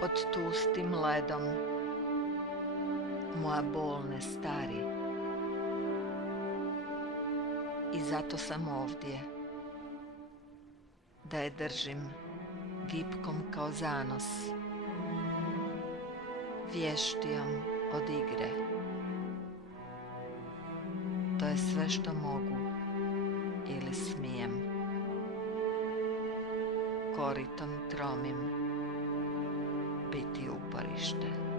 Pod tustim ledom moja bol ne stari i zato sam ovdje, da je držim gipkom kao zanos, vještijom od igre. To je sve što mogu ili smijem, koritom tromim biti uporište.